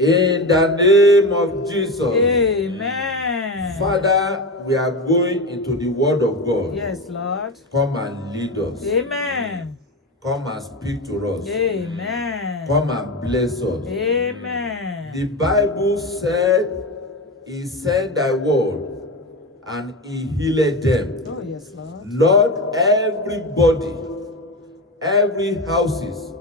In the name of Jesus. Amen. Father, we are going into the word of God. Yes, Lord. Come and lead us. Amen. Come and speak to us. Amen. Come and bless us. Amen. The Bible said, He sent thy word and He healed them. Oh, yes, Lord. Lord, everybody, every houses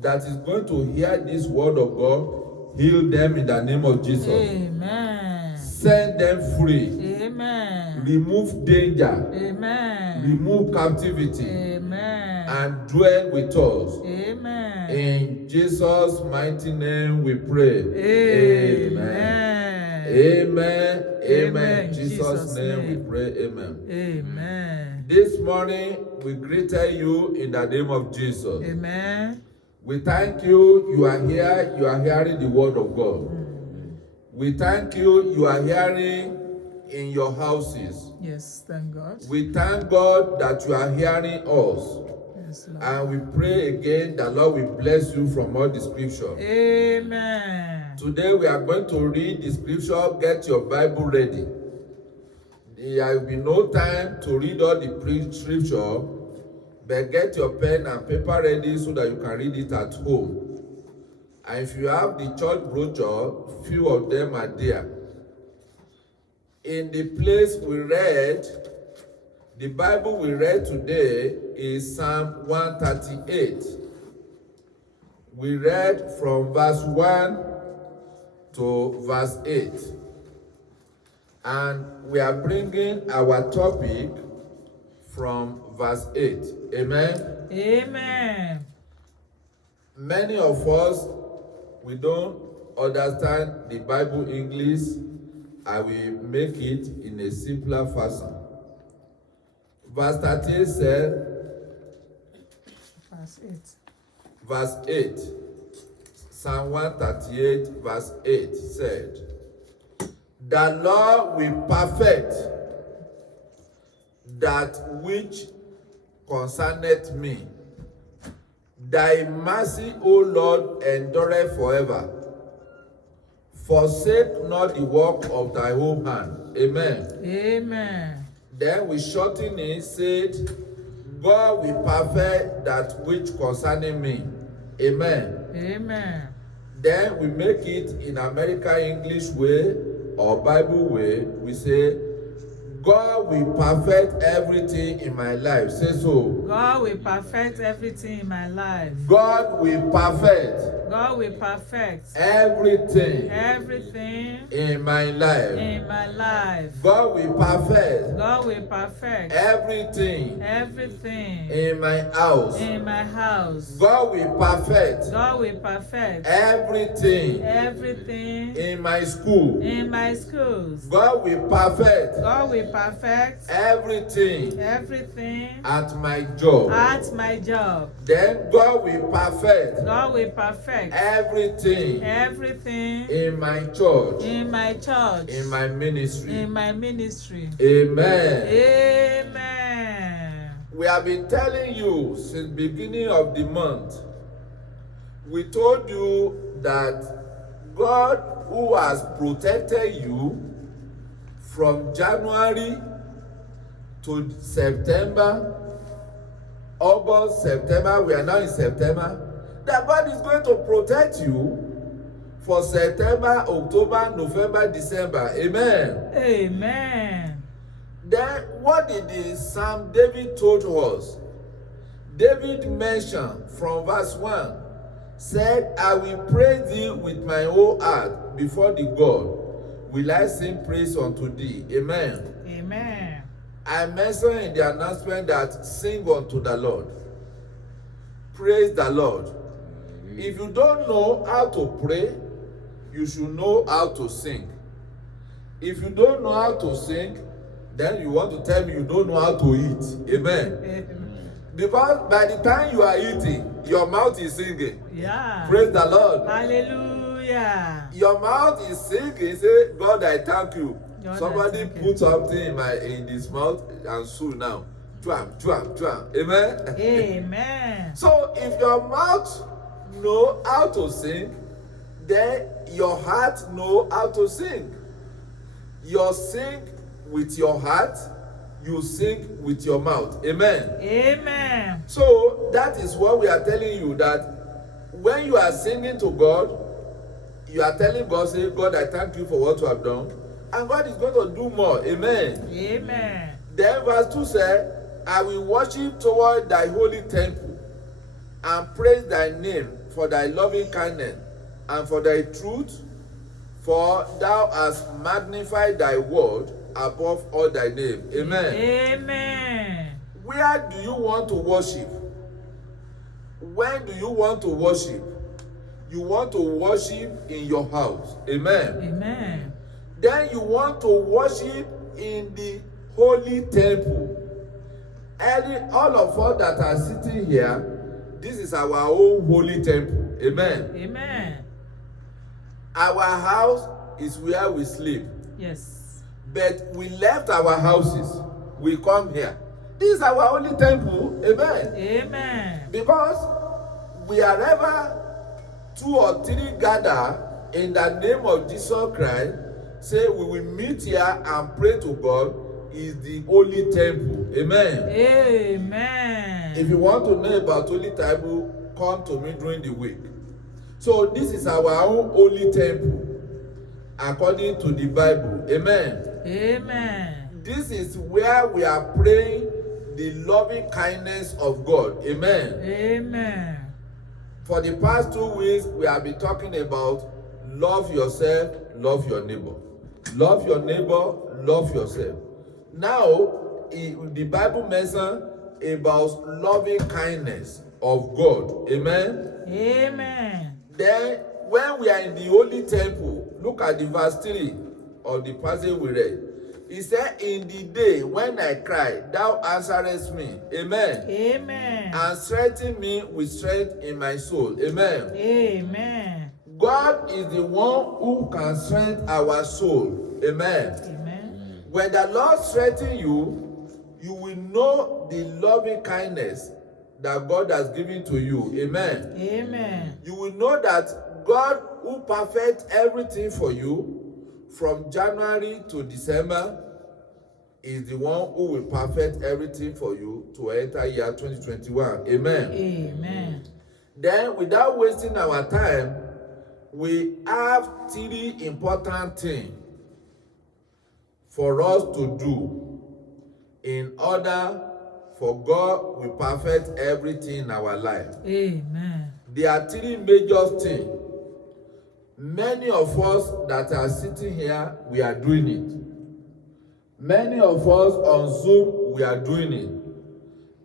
that is going to hear this word of God, heal them in the name of Jesus. Amen. Set them free. Amen. Remove danger. Amen. Remove captivity. Amen. And dwell with us. Amen. In Jesus' mighty name we pray. Amen. Amen. Amen. In Jesus' name we pray. Amen. Amen. This morning we greeted you in the name of Jesus. Amen. We thank you. You are here. You are hearing the word of God. We thank you. You are hearing in your houses. Yes, thank God. We thank God that you are hearing us. Yes, Lord. And we pray again that Lord will bless you from all the scripture. Amen. Today we are going to read the scripture. Get your Bible ready. There will be no time to read all the scripture, but get your pen and paper ready so that you can read it at home. And if you have the church brochure, few of them are there. In the place we read, the Bible we read today is Psalm 138. We read from verse 1 to verse 8. And we are bringing our topic from verse 8. Amen? Amen. Many of us, we don't understand the Bible English. I will make it in a simpler fashion. Verse 38 said, verse 8, Psalm 138, verse 8 said, the Lord will perfect that which concerneth me. Thy mercy, O Lord, endureth forever. Forsake not the work of thy whole hand. Amen. Amen. Then we shorten it, said, God will perfect that which concerning me. Amen. Amen. Then we make it in American English way or Bible way. We say, God will perfect everything in my life. Say so. God will perfect everything in my life. God will perfect. God will perfect everything. Everything in my life. In my life. God will perfect. God will perfect everything. Everything in my house. In my house. God will perfect. God will perfect everything. Everything in my school. In my schools. God will perfect. God will perfect everything. Everything at my job. At my job. Then God will perfect. God will perfect everything. Everything in my church. In my church. In my ministry. In my ministry. Amen. Amen. We have been telling you since beginning of the month. We told you that God who has protected you from January to September, August, September, we are now in September, that God is going to protect you for September, October, November, December. Amen. Amen. Then what did the Psalm David told us? David mentioned from verse 1, said, I will praise thee with my whole heart before the God. Will I sing praise unto thee? Amen. Amen. I mentioned in the announcement that sing unto the Lord. Praise the Lord. If you don't know how to pray, you should know how to sing. If you don't know how to sing, then you want to tell me you don't know how to eat. Amen. Because by the time you are eating, your mouth is singing. Yeah. Praise the Lord. Hallelujah. Your mouth is singing. Say, God, I thank you. God, somebody put something in this mouth and so now. Chwam, chwam, chwam. Amen. Amen. So if your mouth know how to sing, then your heart know how to sing. You sing with your heart, you sing with your mouth. Amen. Amen. So that is what we are telling you, that when you are singing to God, you are telling God, say, God, I thank you for what you have done, and God is going to do more. Amen. Amen. Then verse 2 says, I will worship toward thy holy temple and praise thy name for thy loving kindness and for thy truth, for thou hast magnified thy word above all thy name. Amen. Amen. Where do you want to worship? When do you want to worship? You want to worship in your house. Amen. Amen. Then you want to worship in the holy temple. All of us that are sitting here, this is our own holy temple. Amen. Amen. Our house is where we sleep. Yes. But we left our houses. We come here. This is our holy temple. Amen. Amen. Because wherever 2 or 3 gather in the name of Jesus Christ, say we will meet here and pray to God, is the holy temple. Amen. Amen. If you want to know about holy temple, come to me during the week. So this is our own holy temple, according to the Bible. Amen. Amen. This is where we are praying the loving kindness of God. Amen. Amen. For the past 2 weeks, we have been talking about love yourself, love your neighbor. Love your neighbor, love yourself. Now, the Bible mentions about loving kindness of God. Amen. Amen. Then, when we are in the holy temple, look at the verse 3 of the passage we read. He said, in the day when I cried, thou answerest me. Amen. Amen. And strengthen me with strength in my soul. Amen. Amen. God is the one who can strengthen our soul. Amen. Amen. When the Lord strengthens you, you will know the loving kindness that God has given to you. Amen. Amen. You will know that God who perfects everything for you from January to December is the one who will perfect everything for you to enter year 2021. Amen. Amen. Then, without wasting our time, we have 3 important things for us to do in order for God will perfect everything in our life. Amen. There are 3 major things. Many of us that are sitting here, we are doing it. Many of us on Zoom, we are doing it.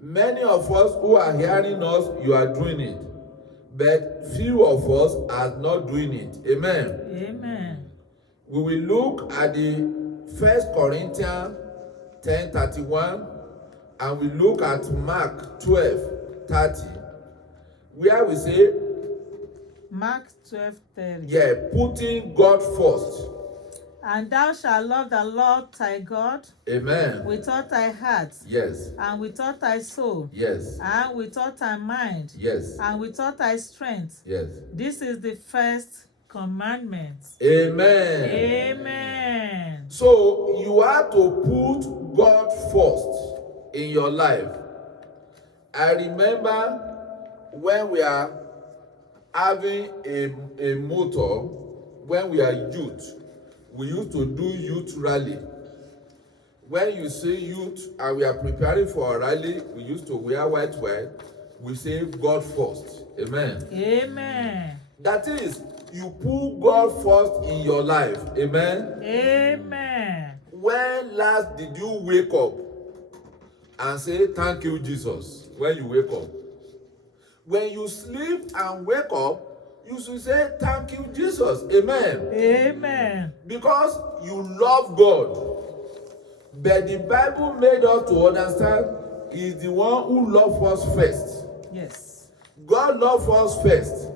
Many of us who are hearing us, you are doing it. But few of us are not doing it. Amen. Amen. We will look at the 1 Corinthians 10:31 and we look at Mark 12:30, where we say, Mark 12:30. yeah, putting God first. And thou shalt love the Lord thy God Amen. with all thy heart, Yes. and with all thy soul, Yes. and with all thy mind, Yes. and with all thy strength. Yes. This is the first commandment. Amen. Amen. So you have to put God first in your life. I remember when we are having a motto, when we are youth, we used to do youth rally. When you say youth and we are preparing for a rally, we used to wear white. We say God first. Amen. Amen. That is, you put God first in your life. Amen. Amen. When last did you wake up and say thank you, Jesus? When you wake up. When you sleep and wake up, you should say thank you, Jesus. Amen. Amen. Because you love God. But the Bible made us to understand is the one who loved us first. Yes. God loved us first.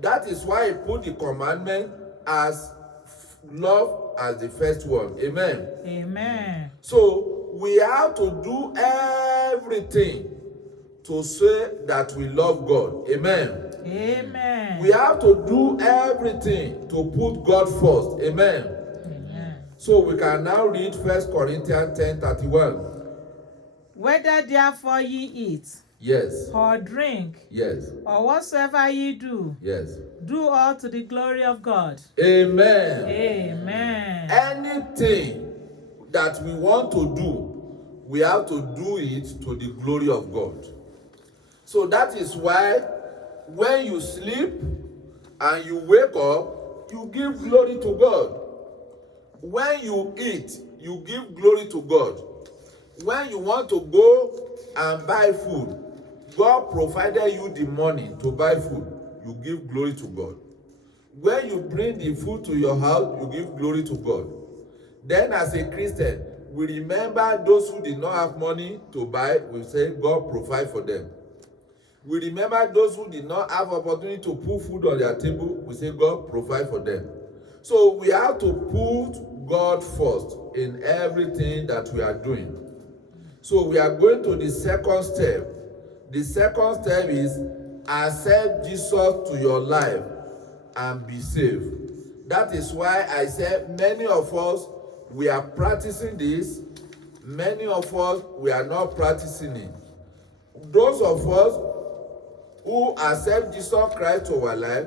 That is why he put the commandment as love as the first one. Amen. Amen. So we have to do everything to say that we love God. Amen. Amen. We have to do everything to put God first. Amen. Amen. So we can now read 1 Corinthians 10:31. Whether therefore ye eat, Yes. or drink, Yes. or whatsoever ye do, Yes. do all to the glory of God. Amen. Amen. Anything that we want to do, we have to do it to the glory of God. So that is why when you sleep and you wake up, you give glory to God. When you eat, you give glory to God. When you want to go and buy food, God provided you the money to buy food, you give glory to God. When you bring the food to your house, you give glory to God. Then as a Christian, we remember those who did not have money to buy, we say God provide for them. We remember those who did not have opportunity to put food on their table, we say God provide for them. So we have to put God first in everything that we are doing. So we are going to the second step. The second step is accept Jesus to your life and be saved. That is why I said many of us, we are practicing this. Many of us, we are not practicing it. Those of us who accept Jesus Christ to our life,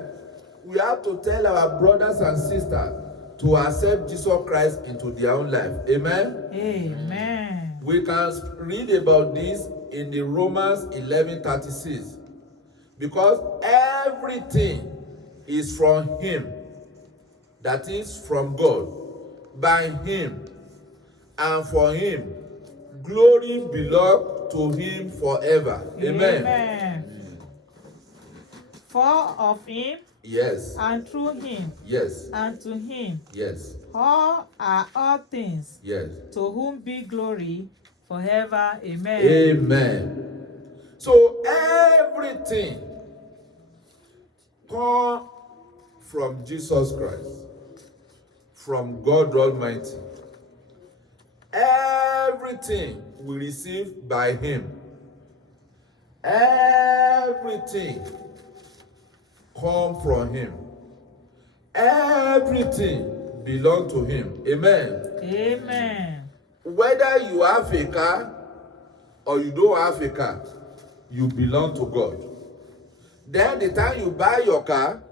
we have to tell our brothers and sisters to accept Jesus Christ into their own life. Amen? Amen. We can read about this in the Romans 11:36. Because everything is from him, that is from God, by him, and for him. Glory belongs to him forever. Amen. Amen. For of him, Yes. and through him, Yes. and to him, Yes. all are all things, Yes. to whom be glory forever. Amen. Amen. So everything comes from Jesus Christ, from God Almighty. Everything we receive by him. Everything comes from him. Everything belongs to him. Amen. Amen. Whether you have a car or you don't have a car, you belong to God. Then the time you buy your car,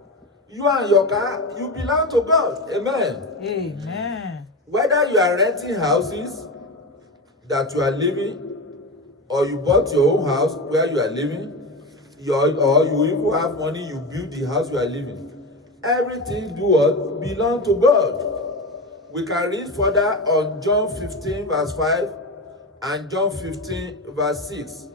you and your car, you belong to God. Amen. Amen. Whether you are renting houses that you are living, or you bought your own house where you are living, or you even have money, you build the house you are living. Everything do what? Belong to God. We can read further on John 15 verse 5 and John 15 verse 6.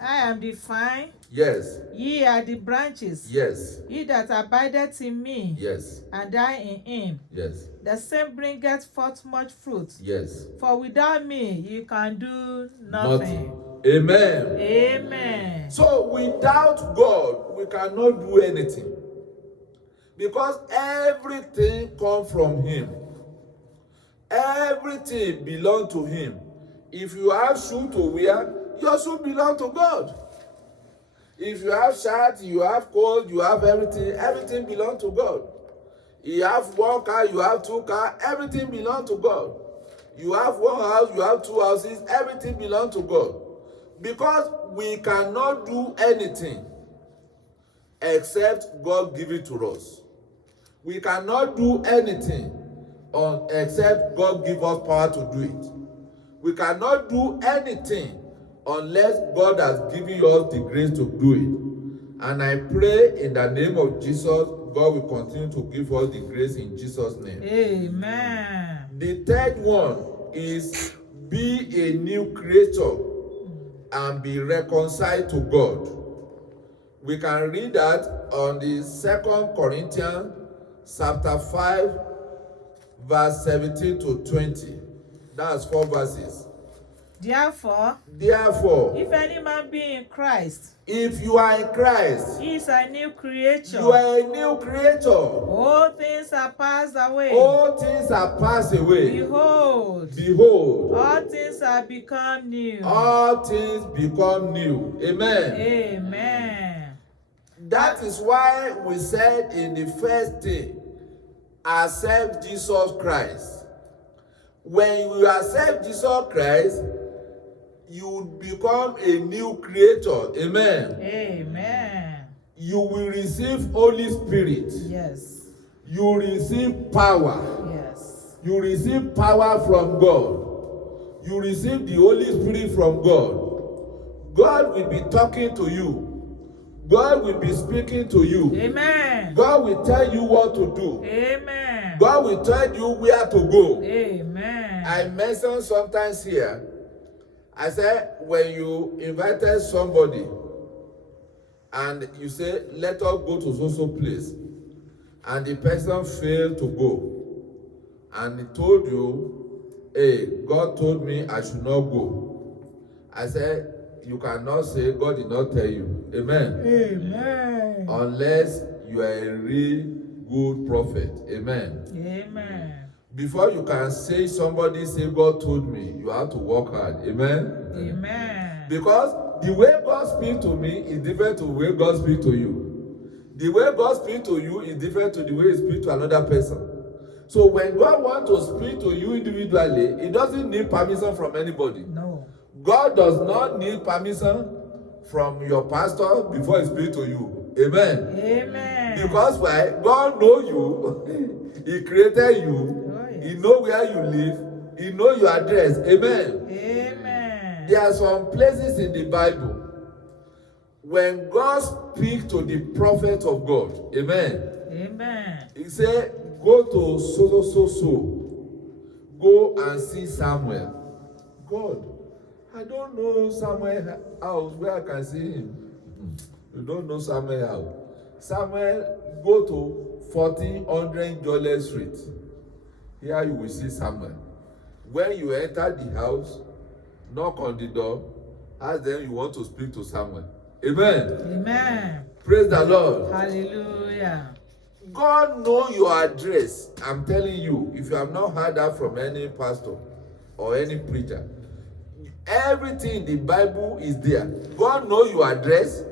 I am the vine, Yes. ye are the branches. Yes. He that abideth in me, Yes. and I in him, Yes. the same bringeth forth much fruit. Yes. For without me you can do nothing. Amen. Amen. So without God, we cannot do anything. Because everything comes from him. Everything belongs to him. If you have shoe to wear, your shoe belongs to God. If you have shirt, you have coat, you have everything, everything belongs to God. You have one car, you have two cars, everything belongs to God. You have one house, you have two houses, everything belongs to God. Because we cannot do anything except God give it to us. We cannot do anything except God give us power to do it. We cannot do anything unless God has given us the grace to do it. And I pray in the name of Jesus, God will continue to give us the grace in Jesus' name. Amen. The third one is be a new creature and be reconciled to God. We can read that on the 2 Corinthians chapter 5 verse 17 to 20. That's 4 verses. Therefore, Therefore, if any man be in Christ, if you are in Christ, he is a new creature. you are a new creature. All things are passed away. All things are passed away. Behold, All things are become new. all things become new. Amen. Amen. That is why we said in the first thing, accept Jesus Christ. When you accept Jesus Christ, you become a new creator. Amen. Amen. You will receive Holy Spirit. Yes. You receive power. Yes. You receive power from God. You receive the Holy Spirit from God. God will be talking to you. God will be speaking to you. Amen. God will tell you what to do. Amen. God will tell you where to go. Amen. I mentioned sometimes here, I said, when you invited somebody and you say, let us go to so place, and the person failed to go, and he told you, hey, God told me I should not go. I said, you cannot say God did not tell you. Amen. Amen. Unless you are a real good prophet. Amen. Amen. Before you can say somebody say God told me, you have to work hard. Amen. Amen. Because the way God speaks to me is different to the way God speaks to you. The way God speaks to you is different to the way He speaks to another person. So when God wants to speak to you individually, He doesn't need permission from anybody. No. God does not need permission from your pastor before He speaks to you. Amen. Amen. Because why? God knows you. He created you. Oh, yes. He knows where you live. He knows your address. Amen. Amen. There are some places in the Bible when God speaks to the prophet of God. Amen. Amen. He said, go to so. Go and see Samuel. God, I don't know Samuel's house where I can see him. You don't know Samuel's house. Samuel, go to 1400 Jolly Street. Here you will see Samuel. When you enter the house, knock on the door, ask them you want to speak to Samuel. Amen. Amen. Praise the Lord. Hallelujah. God knows your address. I'm telling you, if you have not heard that from any pastor or any preacher, everything in the Bible is there. God knows your address.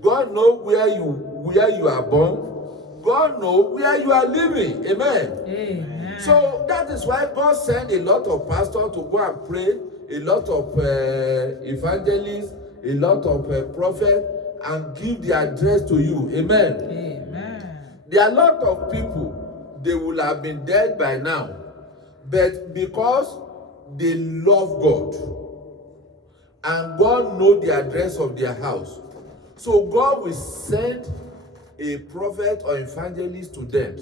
God knows where you are born. God knows where you are living. Amen. Amen. So that is why God sent a lot of pastors to go and pray, a lot of evangelists, a lot of prophets, and give the address to you. Amen. Amen. There are a lot of people, they will have been dead by now, but because they love God, and God knows the address of their house, so God will send a prophet or evangelist to them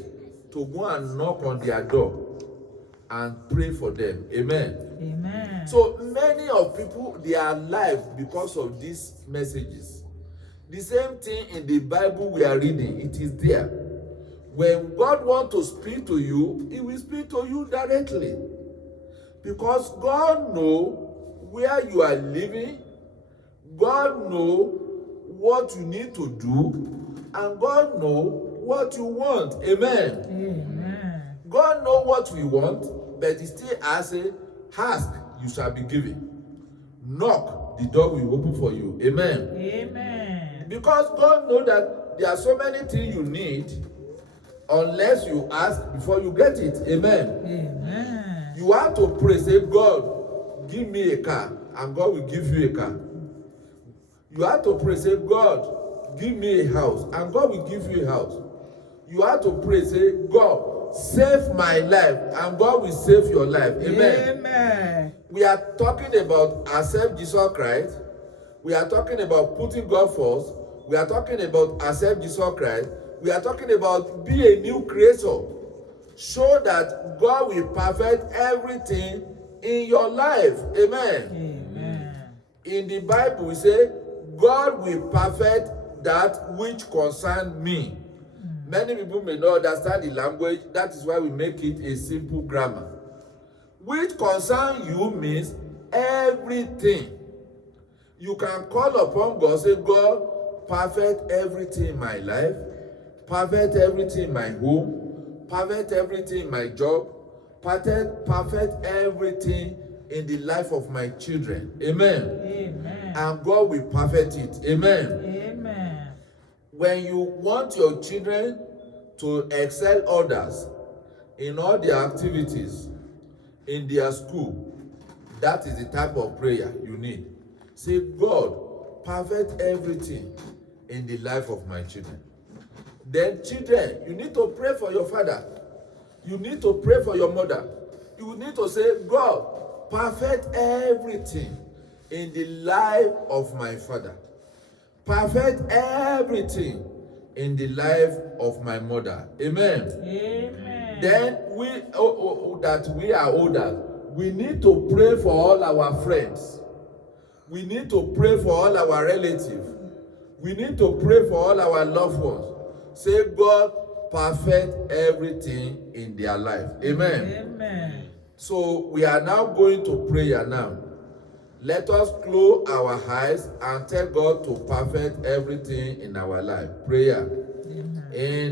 to go and knock on their door and pray for them. Amen. Amen. So many of people, they are alive because of these messages. The same thing in the Bible we are reading, it is there. When God wants to speak to you, He will speak to you directly. Because God knows where you are living, God knows what you need to do, and God knows what you want. Amen. Amen. God knows what we want, but He still asks, ask, you shall be given. Knock, the door will open for you. Amen. Amen. Because God knows that there are so many things you need, unless you ask before you get it. Amen. Amen. You have to pray, say, God, give me a car, and God will give you a car. You have to pray, say, God, give me a house, and God will give you a house. You have to pray, say, God, save my life, and God will save your life. Amen. Amen. We are talking about accept Jesus Christ. We are talking about putting God first. We are talking about accept Jesus Christ. We are talking about be a new creator. Show that God will perfect everything in your life. Amen. Amen. In the Bible, we say, God will perfect that which concerns me. Many people may not understand the language. That is why we make it a simple grammar. Which concern you means everything. You can call upon God, say, God, perfect everything in my life, perfect everything in my home, perfect everything in my job, perfect everything in the life of my children. Amen. Amen. And God will perfect it. Amen. Amen. When you want your children to excel others in all their activities in their school, that is the type of prayer you need. Say, God, perfect everything in the life of my children. Then children, you need to pray for your father. You need to pray for your mother. You need to say, God, perfect everything in the life of my father. Perfect everything in the life of my mother. Amen. Amen. Then that we are older, we need to pray for all our friends. We need to pray for all our relatives. We need to pray for all our loved ones. Say, God, perfect everything in their life. Amen. Amen. So we are now going to prayer now. Let us close our eyes and tell God to perfect everything in our life. Prayer. Amen. In